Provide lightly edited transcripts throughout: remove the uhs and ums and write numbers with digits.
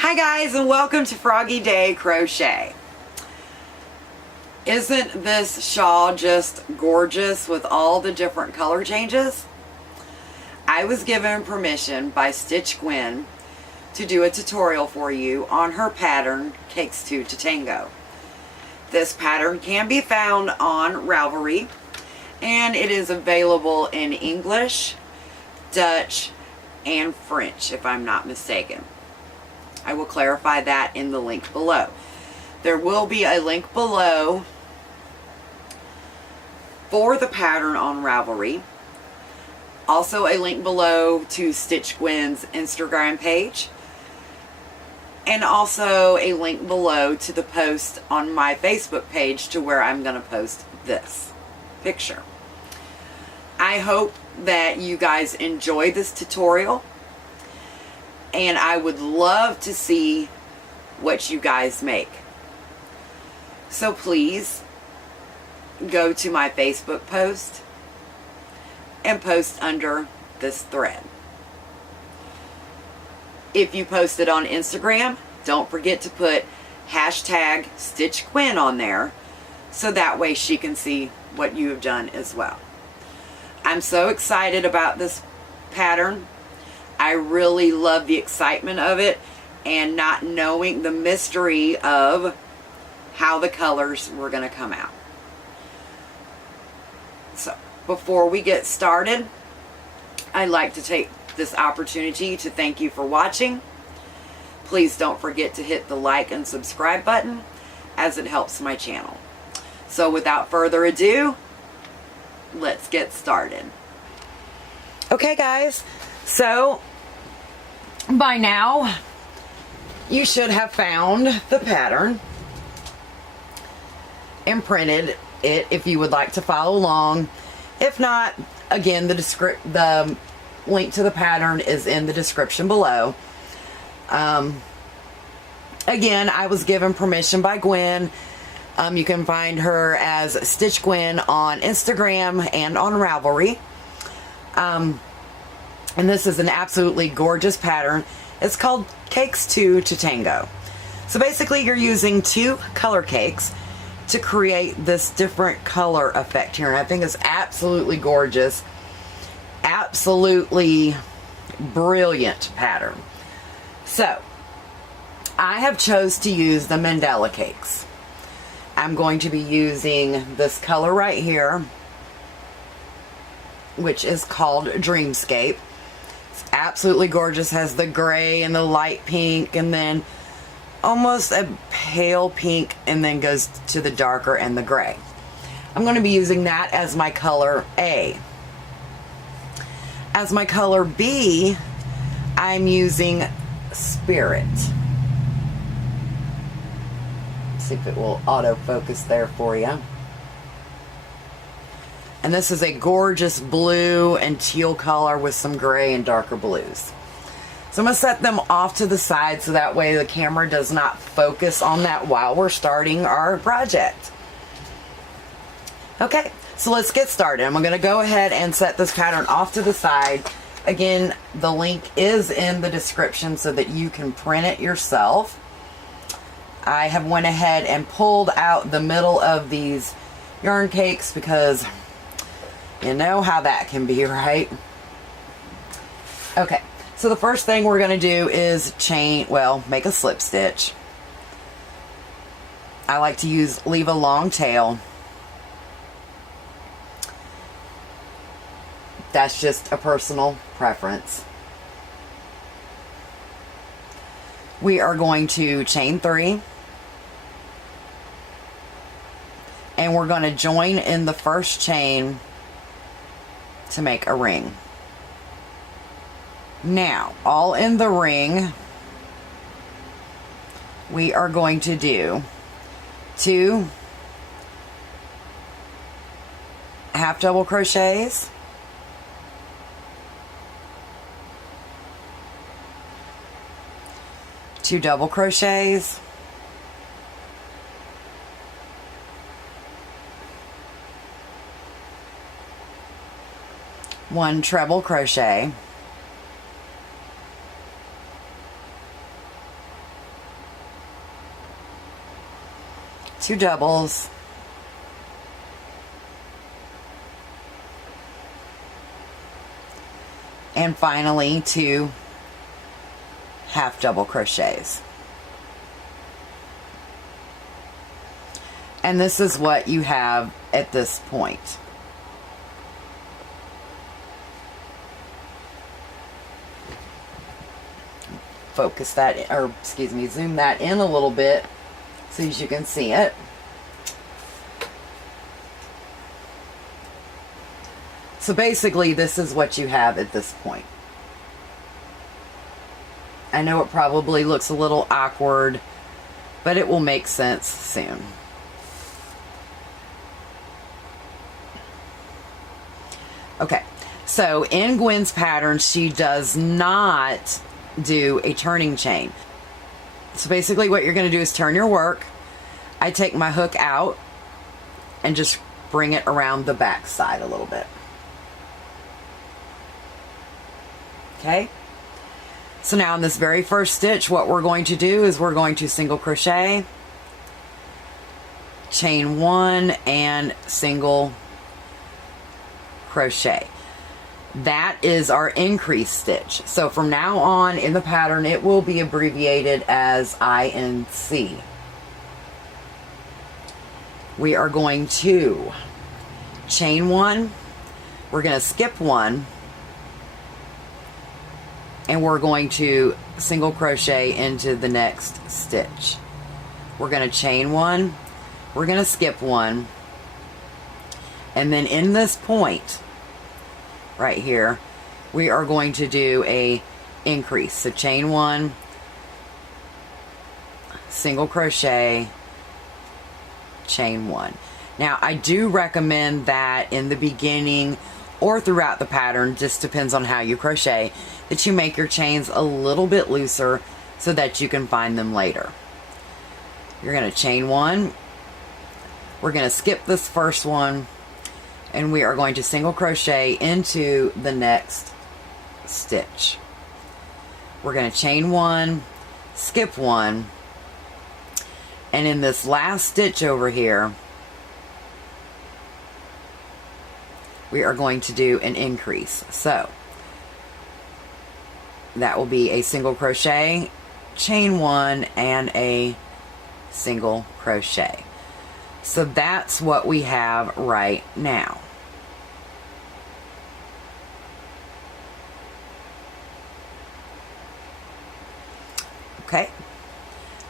Hi guys, and welcome to Froggy Day Crochet. Isn't this shawl just gorgeous with all the different color changes? I was given permission by Stitch Gwen to do a tutorial for you on her pattern Cakes 2 to Tango. This pattern can be found on Ravelry, and it is available in English, Dutch, and French if I'm not mistaken. I will clarify that in the link below. There will be a link below for the pattern on Ravelry. Also a link below to Stitch Gwen's Instagram page. And also a link below to the post on my Facebook page to where I'm going to post this picture. I hope that you guys enjoy this tutorial. And I would love to see what you guys make. So please go to my Facebook post and post under this thread. If you post it on Instagram, don't forget to put hashtag Stitch Gwen on there so that way she can see what you have done as well. I'm so excited about this pattern. I really love the excitement of it and not knowing the mystery of how the colors were going to come out. So before we get started, I'd like to take this opportunity to thank you for watching. Please don't forget to hit the like and subscribe button as it helps my channel. So without further ado, let's get started. Okay guys, so by now you should have found the pattern and printed it if you would like to follow along. If not, again, the link to the pattern is in the description below. Again, I was given permission by Gwen. You can find her as Stitch Gwen on Instagram and on Ravelry. And this is an absolutely gorgeous pattern. It's called Cakes 2 to Tango. So basically you're using 2 color cakes to create this different color effect here. And I think it's absolutely gorgeous. Absolutely brilliant pattern. So I have chose to use the mandala cakes. I'm going to be using this color right here, which is called Dreamscape. It's absolutely gorgeous. Has the gray and the light pink and then almost a pale pink and then goes to the darker and the gray. I'm going to be using that as my color A. As my color B, I'm using Spirit. See if it will autofocus there for you. And this is a gorgeous blue and teal color with some gray and darker blues. So I'm going to set them off to the side so that way the camera does not focus on that while we're starting our project. Okay, so let's get started. I'm going to go ahead and set this pattern off to the side. Again, the link is in the description so that you can print it yourself. I have went ahead and pulled out the middle of these yarn cakes because you know how that can be, right? Okay, so the first thing we're going to do is make a slip stitch. I like to leave a long tail. That's just a personal preference. We are going to chain 3. And we're going to join in the first chain to make a ring. Now, all in the ring, we are going to do 2 half double crochets, 2 double crochets, 1 treble crochet, 2 doubles, and finally 2 half double crochets. And this is what you have at this point. Focus that, or excuse me, zoom that in a little bit so as you can see it. So basically this is what you have at this point. I know it probably looks a little awkward, but it will make sense soon. Okay, so in Gwen's pattern, she does not do a turning chain. So basically what you're going to do is turn your work. I take my hook out and just bring it around the back side a little bit. Okay, so now in this very first stitch, what we're going to do is we're going to single crochet, chain 1, and single crochet. That is our increase stitch. So from now on in the pattern, it will be abbreviated as INC. We are going to chain 1, we're going to skip 1, and we're going to single crochet into the next stitch. We're going to chain 1, we're going to skip 1, and then in this point right here, we are going to do a increase. So chain 1, single crochet, chain 1. Now I do recommend that in the beginning or throughout the pattern, just depends on how you crochet, that you make your chains a little bit looser so that you can find them later. You're going to chain 1, we're going to skip this first one, and we are going to single crochet into the next stitch. We're going to chain 1, skip 1, and in this last stitch over here, we are going to do an increase. So that will be a single crochet, chain 1, and a single crochet. So that's what we have right now. Okay,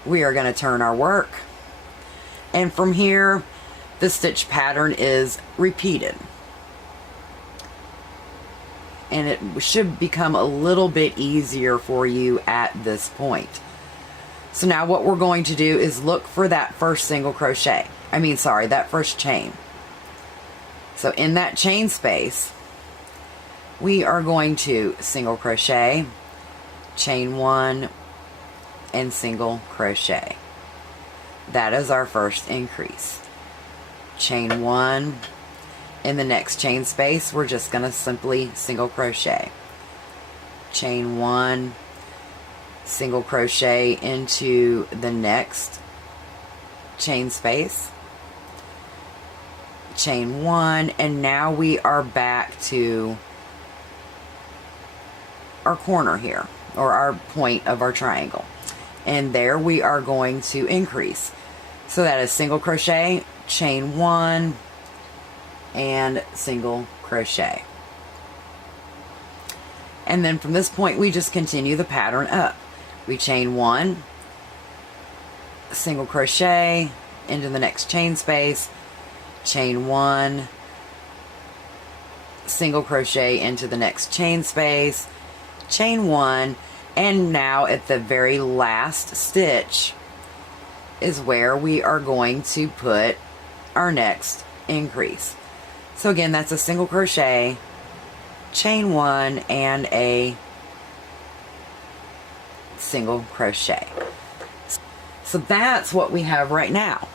we are going to turn our work, and from here the stitch pattern is repeated, and it should become a little bit easier for you at this point. So now what we're going to do is look for that first single crochet. That first chain. So in that chain space, we are going to single crochet, chain 1, and single crochet. That is our first increase. Chain 1. In the next chain space, we're just going to simply single crochet. Chain 1, single crochet into the next chain space, chain 1, and now we are back to our corner here, or our point of our triangle, and there we are going to increase. So that is single crochet, chain 1, and single crochet. And then from this point we just continue the pattern up. We chain 1, single crochet into the next chain space, chain 1, single crochet into the next chain space, chain 1, and now at the very last stitch is where we are going to put our next increase. So again, that's a single crochet, chain 1, and a single crochet. So that's what we have right now.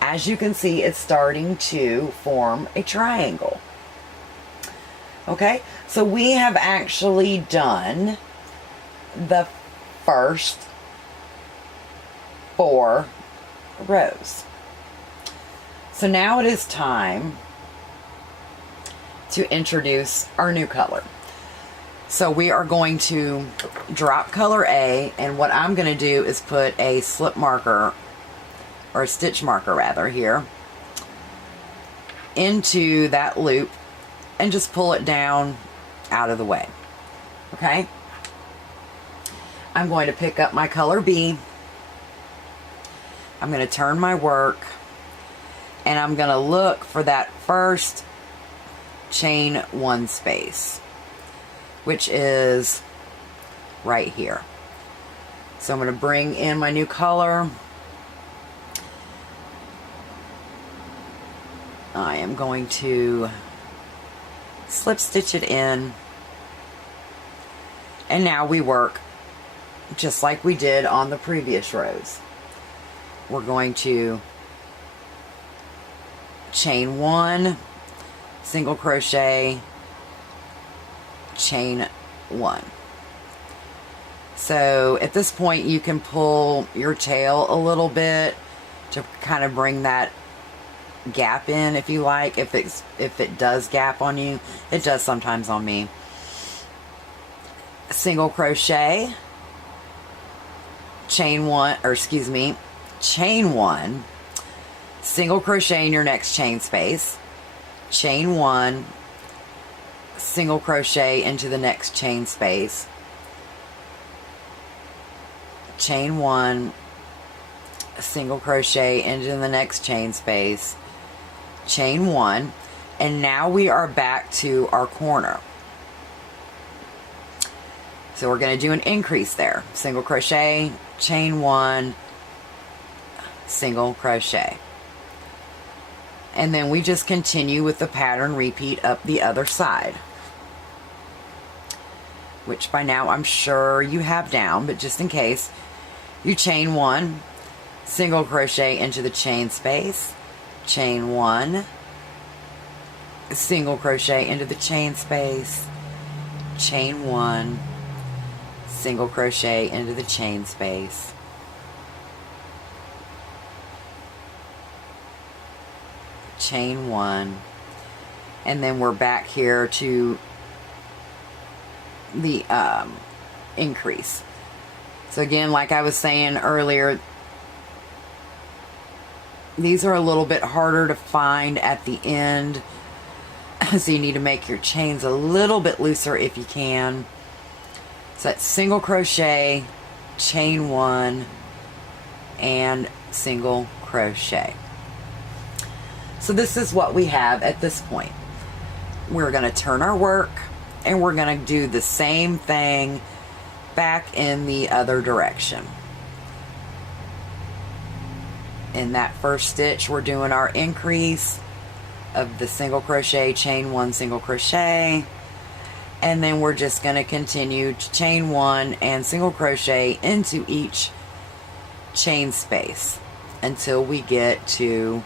As you can see, it's starting to form a triangle. Okay, so we have actually done the first 4 rows. So now it is time to introduce our new color. So we are going to drop color A, and what I'm going to do is put a slip marker, or a stitch marker rather, here into that loop and just pull it down out of the way. Okay? I'm going to pick up my color B. I'm going to turn my work, and I'm going to look for that first chain 1 space, which is right here. So I'm going to bring in my new color. I am going to slip stitch it in, and now we work just like we did on the previous rows. We're going to chain 1, single crochet, chain 1. So at this point you can pull your tail a little bit to kind of bring that gap in, if you like, if it does gap on you. It does sometimes on me. Single crochet, chain 1, or excuse me, chain 1, single crochet in your next chain space, chain 1, single crochet into the next chain space, chain 1, single crochet into the next chain space, chain 1, and now we are back to our corner. So we're going to do an increase there. Single crochet, chain 1, single crochet. And then we just continue with the pattern repeat up the other side, which by now I'm sure you have down, but just in case, you chain 1, single crochet into the chain space, chain 1, single crochet into the chain space, chain 1, single crochet into the chain space, chain 1, and then we're back here to the increase. So again, like I was saying earlier, these are a little bit harder to find at the end, so you need to make your chains a little bit looser if you can. So that's single crochet, chain 1, and single crochet. So this is what we have at this point. We're going to turn our work, and we're going to do the same thing back in the other direction. In that first stitch, we're doing our increase of the single crochet, chain 1, single crochet, and then we're just going to continue to chain 1 and single crochet into each chain space until we get to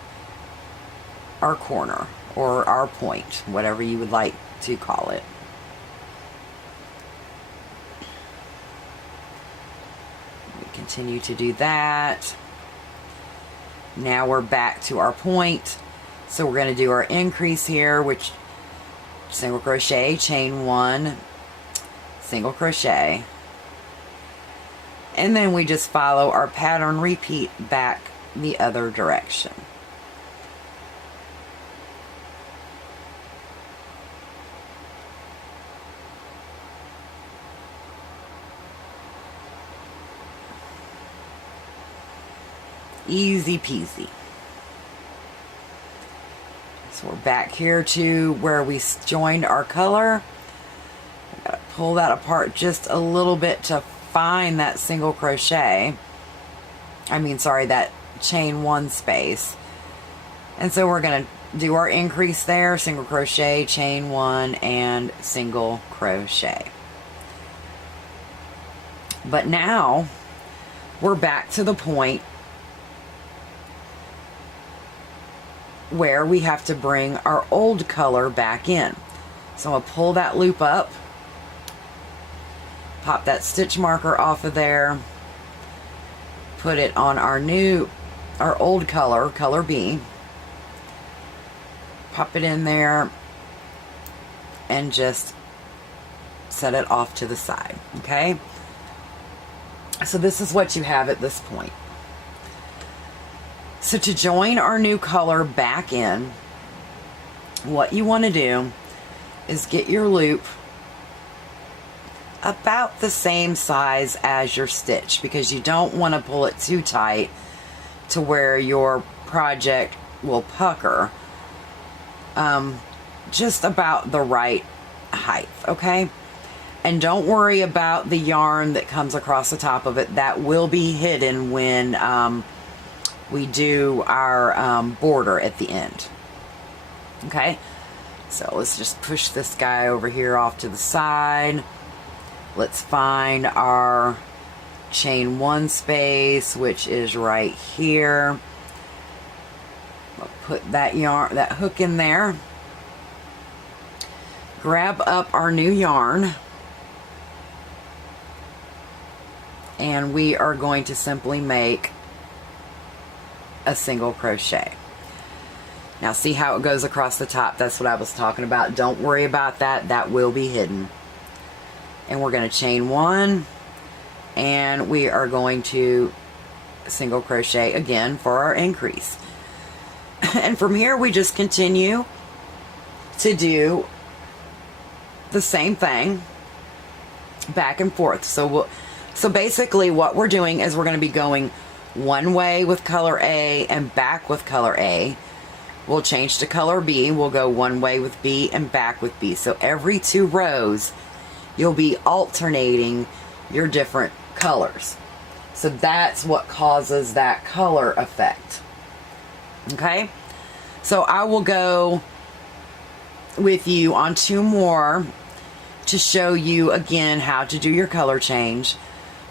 our corner or our point, whatever you would like to call it. We continue to do that. Now we're back to our point, so we're going to do our increase here, which single crochet, chain 1, single crochet, and then we just follow our pattern repeat back the other direction. Easy peasy. So we're back here to where we joined our color. We've got to pull that apart just a little bit to find that single crochet. That chain 1 space. And so we're going to do our increase there, single crochet, chain 1, and single crochet. But now we're back to the point where we have to bring our old color back in. So I'm going to pull that loop up, pop that stitch marker off of there, put it on our old color, color B, pop it in there and just set it off to the side. Okay, so this is what you have at this point. So to join our new color back in, what you want to do is get your loop about the same size as your stitch, because you don't want to pull it too tight to where your project will pucker. Just about the right height, okay? And don't worry about the yarn that comes across the top of it. That will be hidden when we do our border at the end. Okay, so let's just push this guy over here off to the side. Let's find our chain 1 space, which is right here. We'll put that yarn, that hook in there. Grab up our new yarn, and we are going to simply make a single crochet. Now see how it goes across the top? That's what I was talking about. Don't worry about that. That will be hidden. And we're going to chain 1, and we are going to single crochet again for our increase. And from here we just continue to do the same thing back and forth. So basically what we're doing is we're going to be going one way with color A and back with color A. We'll change to color B. We'll go one way with B and back with B. So every 2 rows, you'll be alternating your different colors. So that's what causes that color effect. Okay? So I will go with you on 2 more to show you again how to do your color change.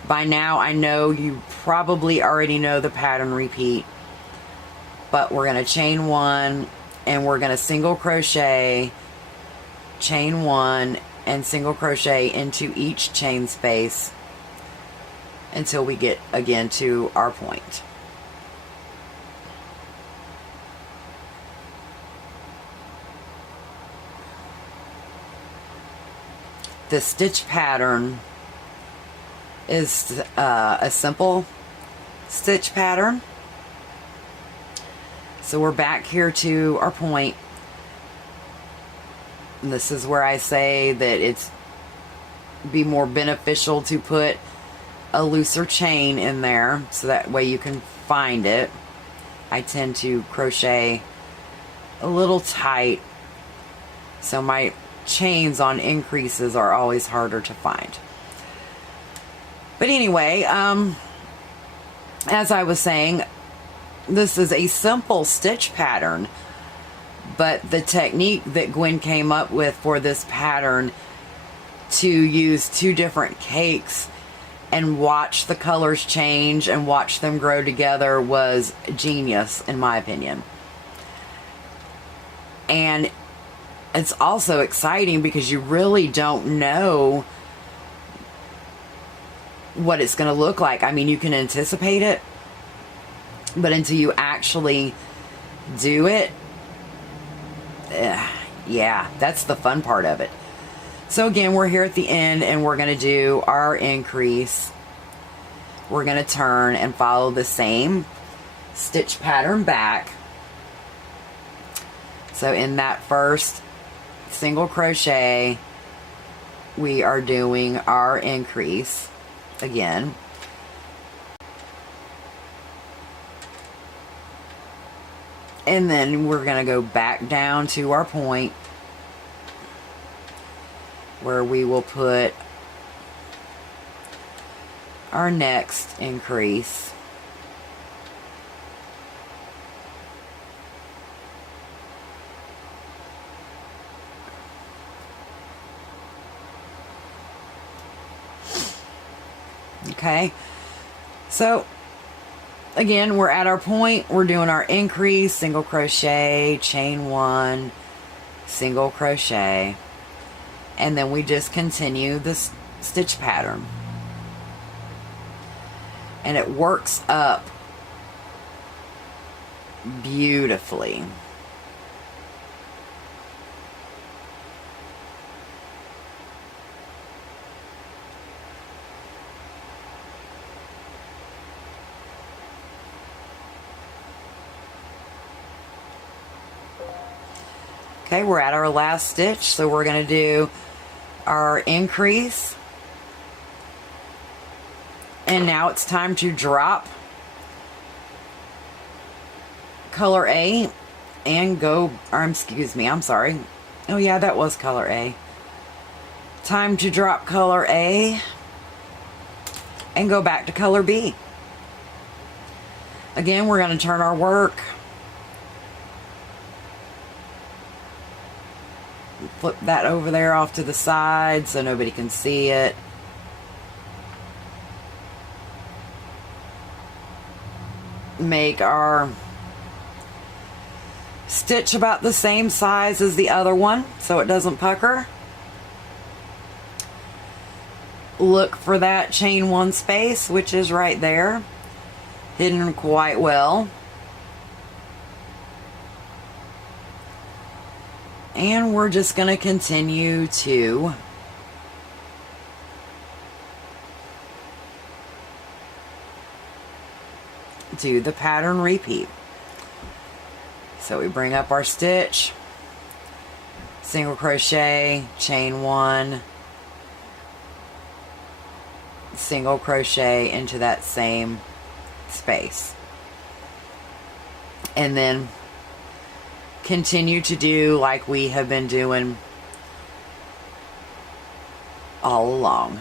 By now, I know you probably already know the pattern repeat, but we're going to chain 1, and we're going to single crochet, chain 1, and single crochet into each chain space until we get again to our point. The stitch pattern is a simple stitch pattern. So we're back here to our point. And this is where I say that it's be more beneficial to put a looser chain in there so that way you can find it. I tend to crochet a little tight, so my chains on increases are always harder to find. But anyway, as I was saying, this is a simple stitch pattern, but the technique that Gwen came up with for this pattern to use 2 different cakes and watch the colors change and watch them grow together was genius, in my opinion. And it's also exciting because you really don't know what it's going to look like. I mean, you can anticipate it, but until you actually do it, yeah, that's the fun part of it. So again, we're here at the end, and we're going to do our increase. We're going to turn and follow the same stitch pattern back. So in that first single crochet, we are doing our increase again. And then we're going to go back down to our point where we will put our next increase. Okay, so again, we're at our point, we're doing our increase, single crochet, chain 1, single crochet, and then we just continue this stitch pattern. And it works up beautifully. Okay, we're at our last stitch, so we're going to do our increase. And now it's time to drop color A and go, or excuse me, I'm sorry. Oh yeah, that was color A. Time to drop color A and go back to color B. Again, we're going to turn our work. Flip that over there off to the side so nobody can see it. Make our stitch about the same size as the other one so it doesn't pucker. Look for that chain one space, which is right there, hidden quite well. And we're just going to continue to do the pattern repeat. So we bring up our stitch, single crochet, chain one, single crochet into that same space, and then continue to do like we have been doing all along.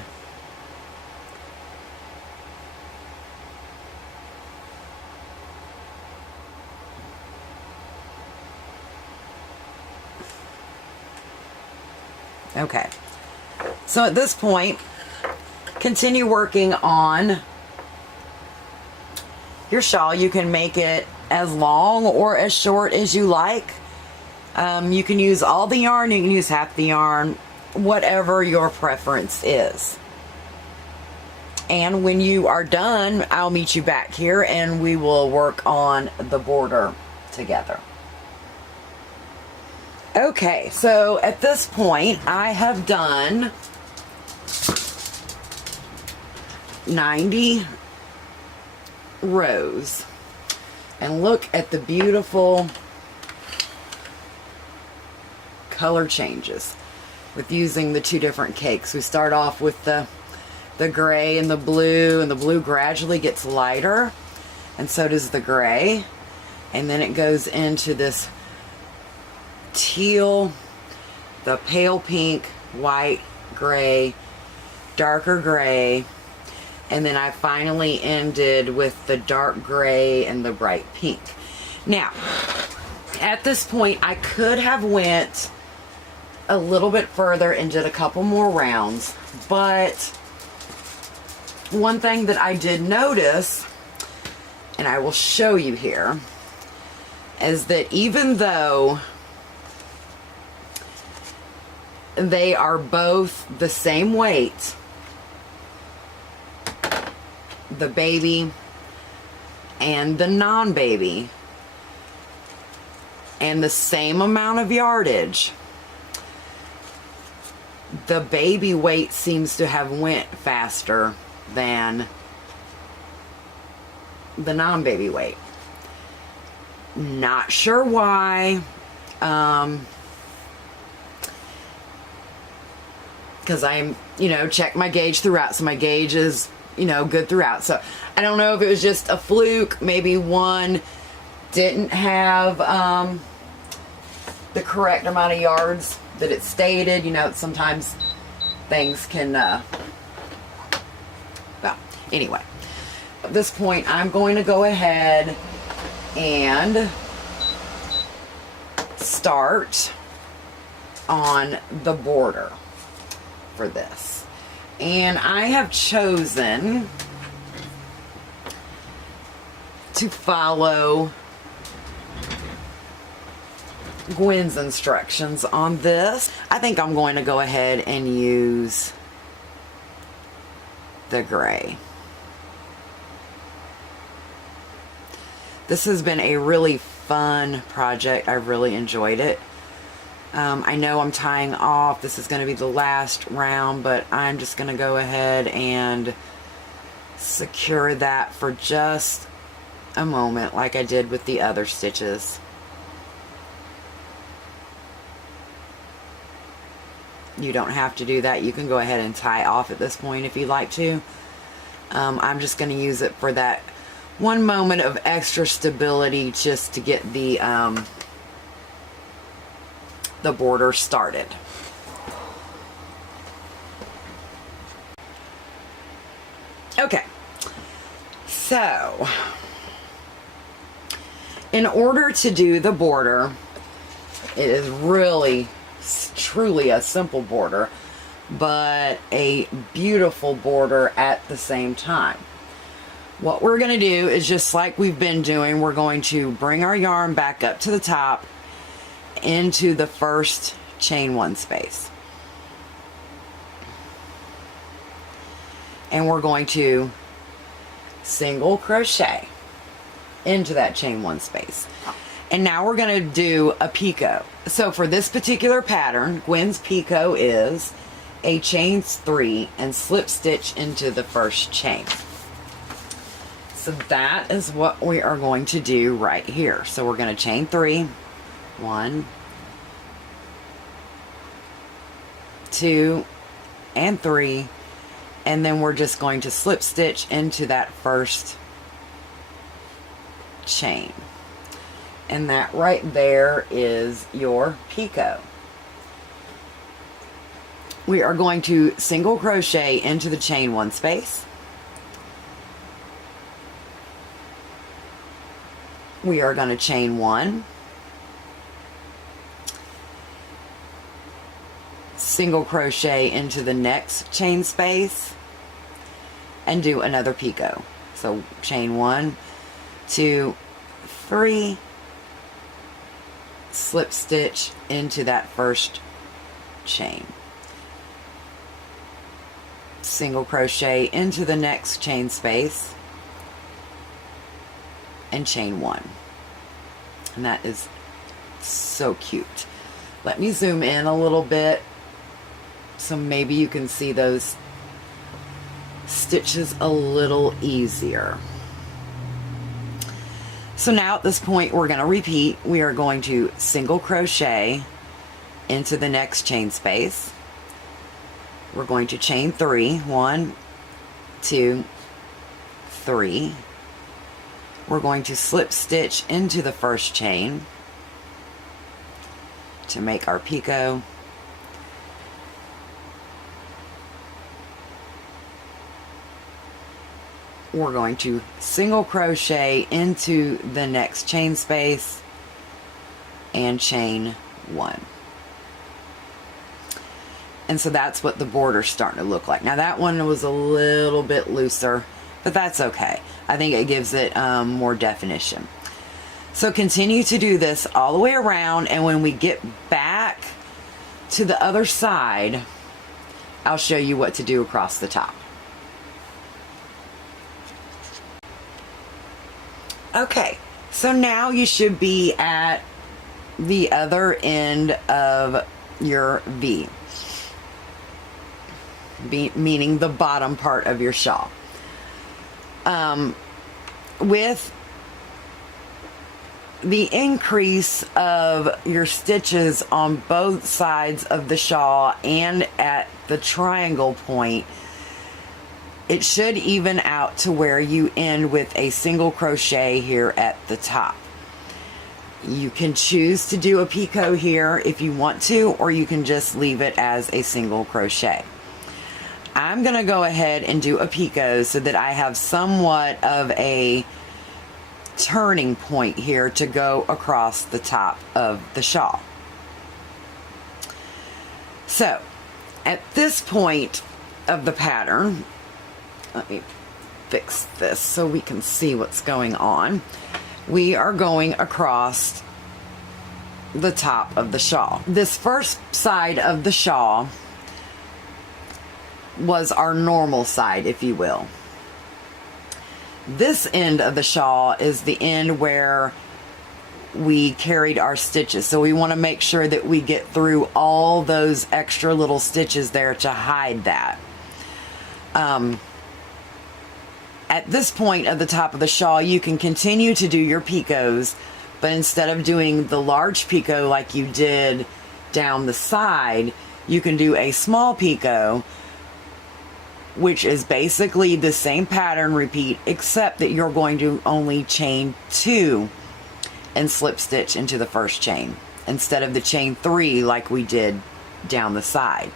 Okay, so at this point, continue working on your shawl. You can make it as long or as short as you like. You can use all the yarn, you can use half the yarn, whatever your preference is. And when you are done, I'll meet you back here and we will work on the border together. Okay, so at this point, I have done 90 rows. And look at the beautiful color changes with using the two different cakes. We start off with the gray and the blue gradually gets lighter, and so does the gray. And then it goes into this teal, the pale pink, white, gray, darker gray, and then I finally ended with the dark gray and the bright pink. Now, at this point, I could have went a little bit further and did a couple more rounds, but one thing that I did notice, and I will show you here, is that even though they are both the same weight, the baby and the non-baby, and the same amount of yardage, the baby weight seems to have went faster than the non-baby weight. Not sure why. Because I'm, check my gauge throughout, so my gauge is, good throughout. So I don't know if it was just a fluke. Maybe one didn't have the correct amount of yards that it stated. Sometimes things can, well, anyway. At this point, I'm going to go ahead and start on the border for this. And I have chosen to follow Gwen's instructions on this. I think I'm going to go ahead and use the gray. This has been a really fun project. I've really enjoyed it. I know I'm tying off. This is going to be the last round, but I'm just going to go ahead and secure that for just a moment like I did with the other stitches. You don't have to do that. You can go ahead and tie off at this point if you'd like to. I'm just going to use it for that one moment of extra stability just to get the border started. Okay, so in order to do the border, it is really truly a simple border, but a beautiful border at the same time. What we're going to do is, just like we've been doing, we're going to bring our yarn back up to the top into the first chain one space. And we're going to single crochet into that chain one space. And now we're going to do a picot. So for this particular pattern, Gwen's picot is a chain 3 and slip stitch into the first chain. So that is what we are going to do right here. So we're going to chain 3, 1, 2, and 3, and then we're just going to slip stitch into that first chain. And that right there is your picot. We are going to single crochet into the chain 1 space. We are going to chain 1, single crochet into the next chain space, and do another picot. So chain 1, 2, 3, slip stitch into that first chain, single crochet into the next chain space, and chain 1. And that is so cute. Let me zoom in a little bit so maybe you can see those stitches a little easier. So now at this point we're going to repeat. We are going to single crochet into the next chain space. We're going to chain 3, 1, 2, 3. We're going to slip stitch into the first chain to make our picot. We're going to single crochet into the next chain space and chain 1. And so that's what the border's starting to look like. Now that one was a little bit looser, but that's okay. I think it gives it more definition. So continue to do this all the way around, and when we get back to the other side, I'll show you what to do across the top. Okay, so now you should be at the other end of your V, meaning the bottom part of your shawl. With the increase of your stitches on both sides of the shawl and at the triangle point, it should even out to where you end with a single crochet here at the top. You can choose to do a picot here if you want to, or you can just leave it as a single crochet. I'm going to go ahead and do a picot so that I have somewhat of a turning point here to go across the top of the shawl. So at this point of the pattern, let me fix this so we can see what's going on. We are going across the top of the shawl. This first side of the shawl was our normal side, if you will. This end of the shawl is the end where we carried our stitches. So we want to make sure that we get through all those extra little stitches there to hide that. At this point at the top of the shawl, you can continue to do your picots, but instead of doing the large picot like you did down the side, you can do a small picot, which is basically the same pattern repeat, except that you're going to only chain 2 and slip stitch into the first chain instead of the chain 3 like we did down the side.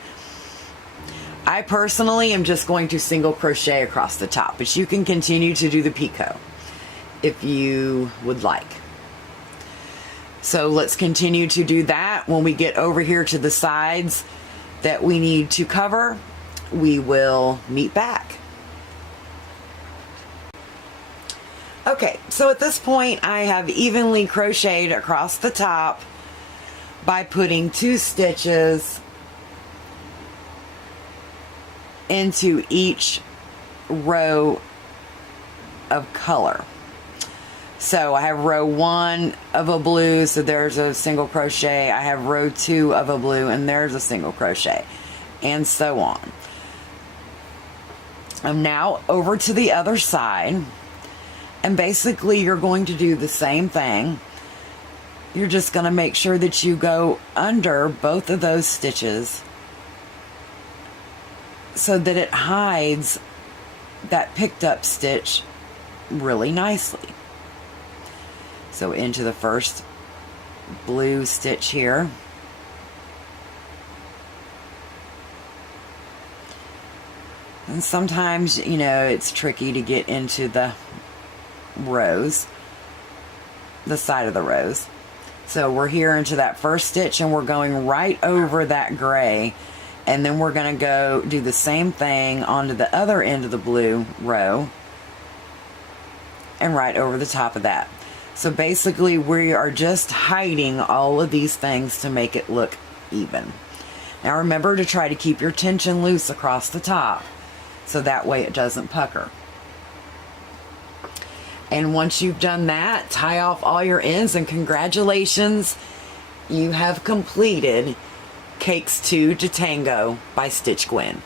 I personally am just going to single crochet across the top, but you can continue to do the picot if you would like. So let's continue to do that. When we get over here to the sides that we need to cover, we will meet back. Okay, so at this point I have evenly crocheted across the top by putting 2 stitches into each row of color. So I have row 1 of a blue, so there's a single crochet. I have row 2 of a blue, and there's a single crochet, and so on. I'm now over to the other side, and basically you're going to do the same thing. You're just going to make sure that you go under both of those stitches so that it hides that picked up stitch really nicely. So into the first blue stitch here. And sometimes, you know, it's tricky to get into the rows, the side of the rows. So we're here into that first stitch and we're going right over that gray, and then we're going to go do the same thing onto the other end of the blue row and right over the top of that. So basically we are just hiding all of these things to make it look even. Now remember to try to keep your tension loose across the top so that way it doesn't pucker. And once you've done that, tie off all your ends, and congratulations, you have completed Cakes 2 to Tango by Stitch Gwen.